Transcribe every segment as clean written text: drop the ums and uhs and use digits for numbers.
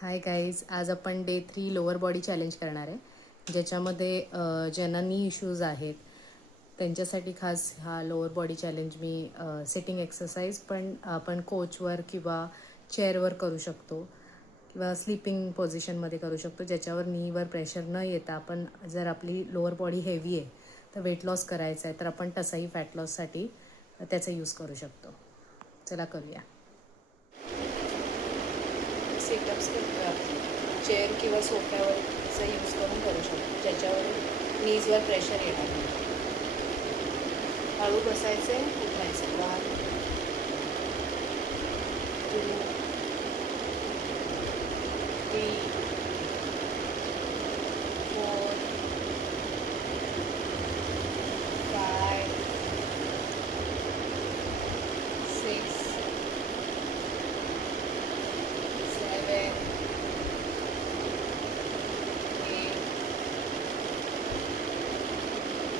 Hi guys, आज आपण day 3 lower body challenge करणार आहे, ज्याच्यामध्ये ज्यांना नी इश्यूज आहेत त्यांच्यासाठी खास हा लोअर बॉडी चॅलेंज मी सिटिंग एक्सरसाइज पण आपण कोचवर किंवा चेअरवर करू शकतो किंवा स्लीपिंग पोझिशनमध्ये करू शकतो, ज्याच्यावर नीवर प्रेशर न येता आपण जर आपली लोअर बॉडी हेवी आहे तर वेट लॉस करायचं आहे तर आपण तसाही फॅट लॉससाठी त्याचा यूज करू शकतो. चला करूया. सिटअप्स करतो आपण चेअर किंवा सोफ्यावरचा यूज करून करू शकतो, ज्याच्यावर नीजवर प्रेशर येणार नाही. हळू बसायचे, उठायचं. 1 2 3 4 5 6 7 8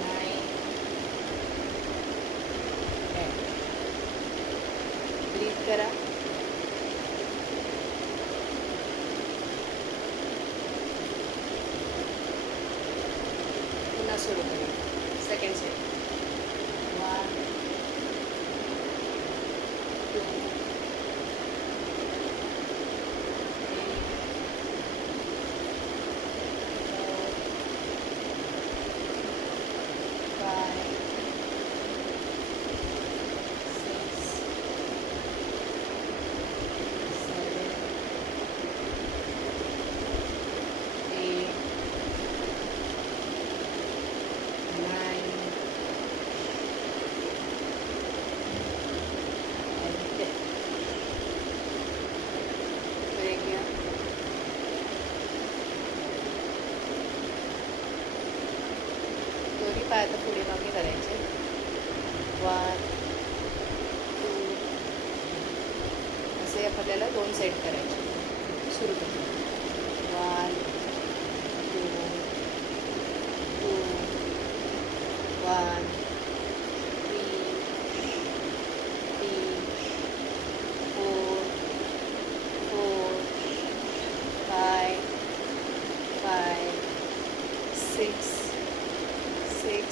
9 10. ब्रीथ करा. पुन्हा सुरू करूया. Second set. 1 2 दोन्ही पाय आता पुढे मागे करायचे. 1 2 असे आपल्याला 2 सेट करायचे. सुरू करू. 1 2 2 1 3 3 4 4 5 5 6 6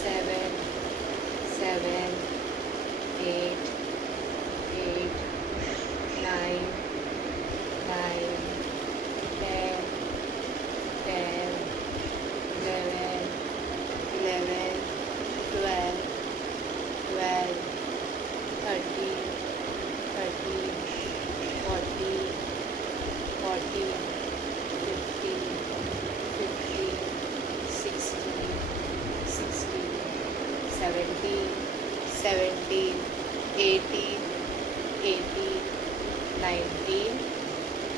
7 7 8 8 9 9 10 10 11 11 12 12 13 13 14 14 15 15 16 16 17 17 18 18 19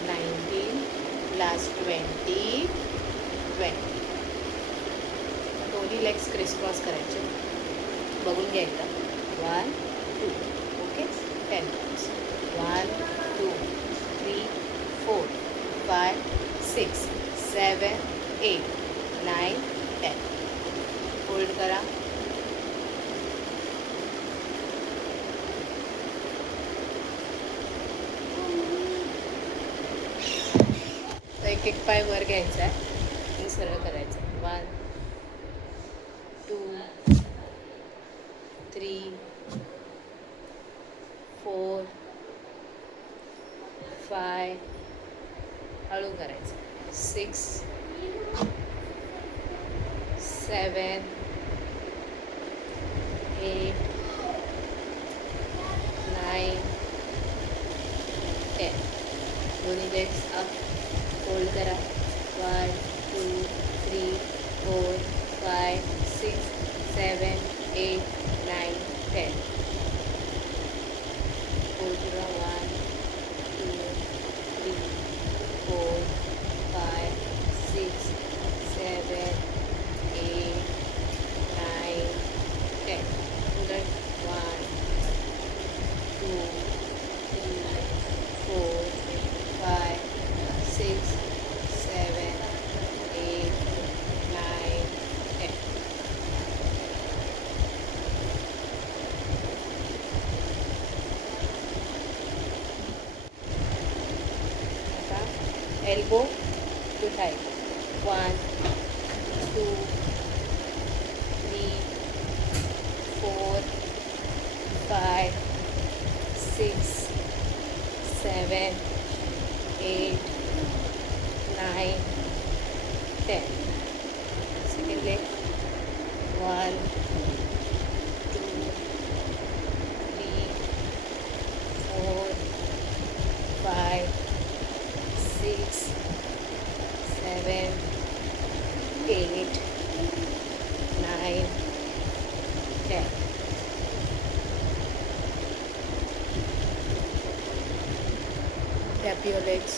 19 लास्ट 20 20. दोन्ही लेग्स क्रिस क्रॉस करायचे. बघून घ्या एकदा. 1 2 ओके. 10 टाइम्स. 1 2 3 4 5 6 7 8 9 10. होल्ड करा. एक एक पाय वर घ्यायचा आहे आणि सरळ करायचं. 1 2 3 4 5 हळू करायचं. 6 7 8 9 10. दोन्ही लेग्स अप. होल्ड करा. 1 2 3 4 5 6 7 8 9 10. होल्ड करा. 1 2 3 4 5 6 7 8 9 10. उलट. 1 2 3 4 5 6 7 8 9 10. elbow to thigh. 1, 2, 3, 4, 5, 6, 7, 8, 9, 10. Second leg. 1, 2, 3, 4, 5, 6, 7, 8, 9, 10. Tap your legs.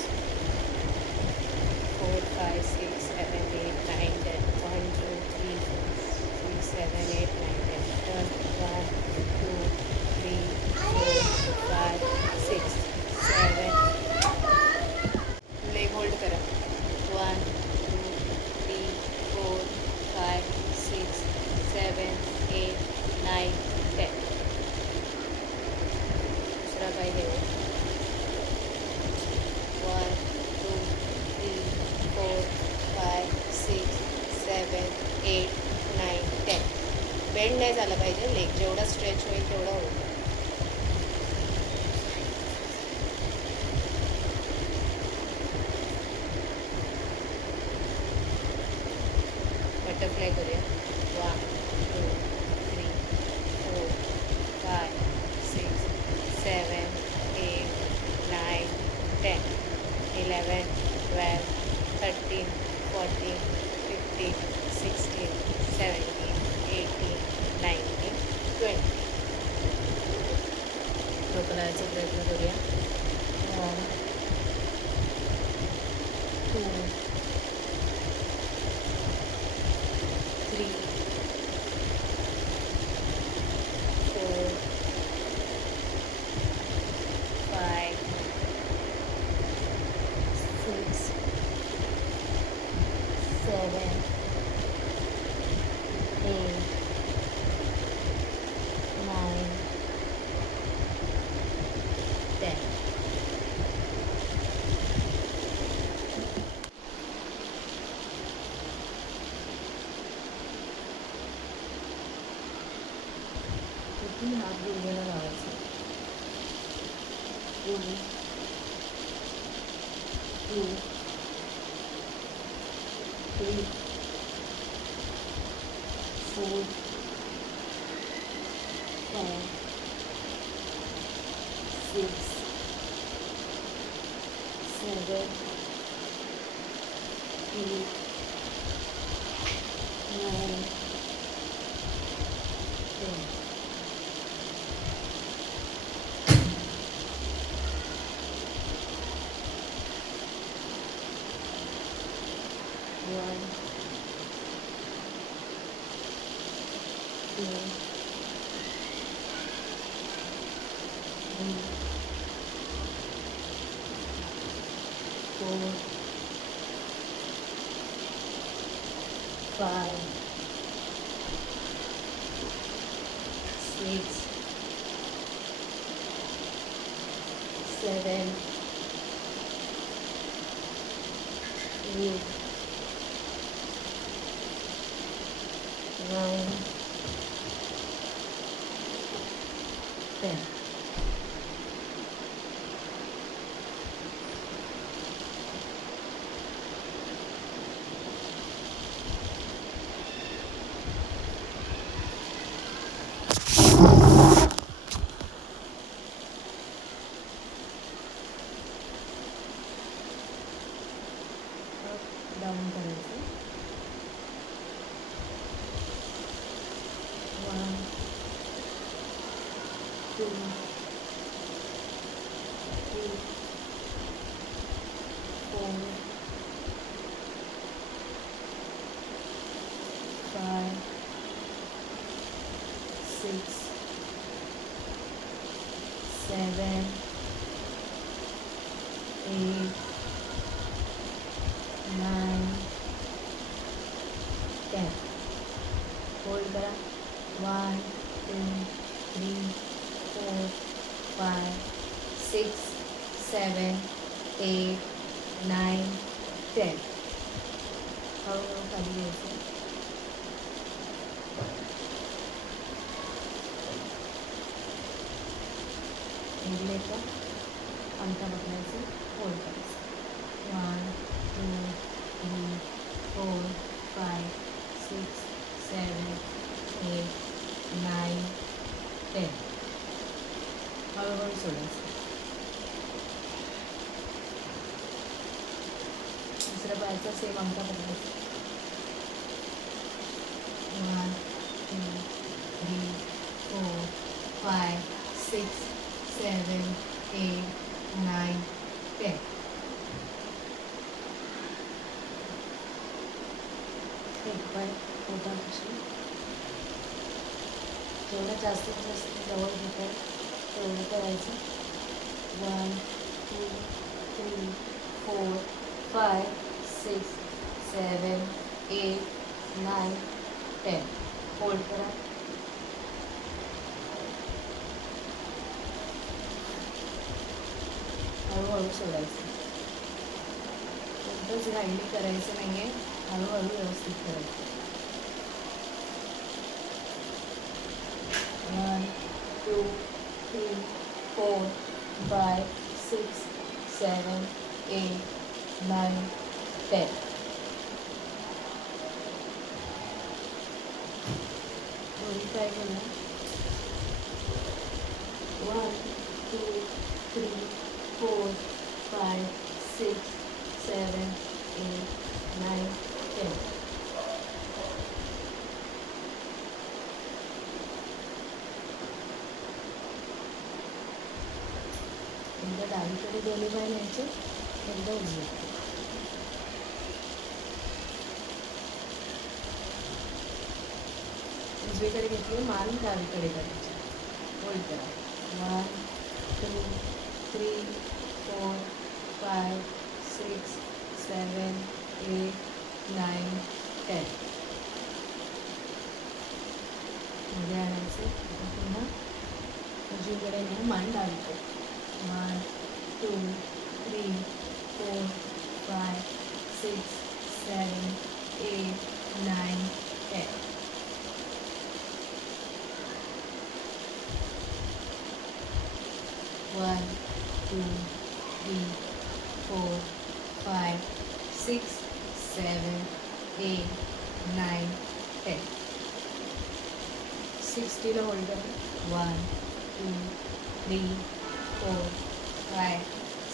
4, 5, 6, 7, 8, 9, 10. 1, 2, 3, 4, 6, 7, 8, 9, 10. Turn. 1, 2, 3, 4, 5, 6, 7. Leg hold करा. 1, 2, 3, 4, 5, 6, 7, 8, 9, 10. दूसरा पाय घेऊ. 1, 2, 3, 4, 5, 6, 7, 8, 9, 10. बेंड नाही झाला पाहिजे. लेग जेवढा स्ट्रेच होईल तेवढा होईल. बटरफ्लाय करूया. 1, 2, 3, 4, 5, 6, 7, 8, 9, 10, 11, 12, 13, 14, 15, 16, 17, 18, 19, 20. डोकं लावायचा प्रयत्न करूया. 1, 2, 3, 4, 5, 6, 7, 8, 9, 10. इथून हात गुडघ्याला लावायचा. 1, 2, 3, 4, 5, 6, 7, 8, 9, 10. One, 2, 3, 4, 5, 6, 7, 8, 9, 10. डाऊन करायचं. 1, 2, 3, 4, 5, 6, 7, 8, 9, 10. होल्ड करा. 1, 2, 3, 4, 5, 6, 7, 8, 9 10. हळूहळू खाली घ्यायचं. निघले का अंगठा पकडायचं, होल्ड करायचं. 1 2 3 4 5 6 7 8 9 10. हळूहळू सोडायचं. दुसऱ्या पायाचा सेम अंगठा पकडायचा. 1 2 3 4 5 6 7 8 9 10. एक पाय पोटापाशी जेवढं जास्तीत जास्त जवळ घेत आहे तेवढं करायचं. 1 2 3 4 5 6 7 8 9 10. होल्ड करा. हळूहळू सोडायचं. खूपच घाईने करायचं नाही आहे, हळूहळू व्यवस्थित करायचं. 1 2 3 4 5 6 7 8 9 10. दोन्ही काय करू. 1 2 3 4 5 6 7 8 9 10. एकदा डावीकडे दोन्ही पाय न्यायचे, एकदा उजवीकडे. उजवीकडे घेतली मान डावीकडे करायची. होल्ड करा. 1 2 3 4 5 6 7 8 9 10. मध्ये आणायचं. आता पुन्हा उजवीकडे नाही, मान डावीकडे. 1 2 3 4 5 6 7 8 9 10. One, 2 3 4 5 6 7 8 9 10. 60 होल्ड करा. 1 2 3 4 5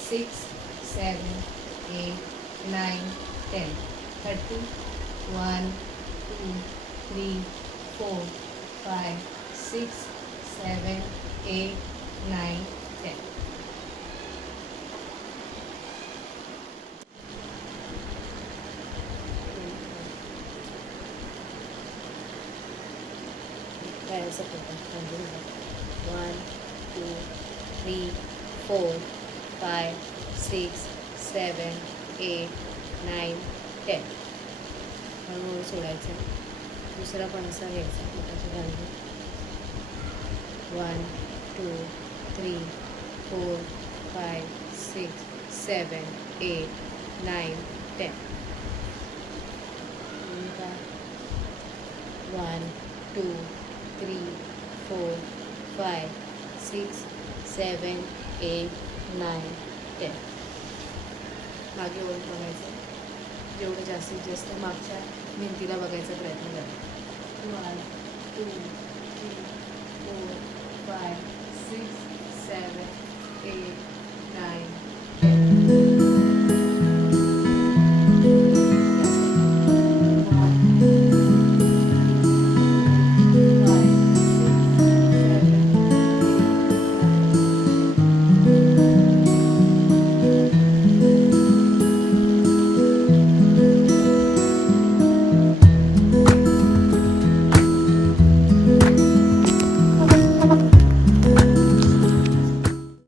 6 7 8 9 10. 30. 1 2 3 4 5 6 7 8 9 10. पायाचा पोटा खाली. 1 2 3 4 5 6 7 8 9 10. हळूहळू सोडायचं. दुसरा पणसा घ्यायचा पोटाच्या खाली. 1 2 3 4 5 6 7 8 9 10. 1 2 3 4 5 6 7 8 9 10. मागे वळून बघायचं. जेवढं जास्तीत जास्त मागच्या भिंतीला बघायचा प्रयत्न करा. 1 2 3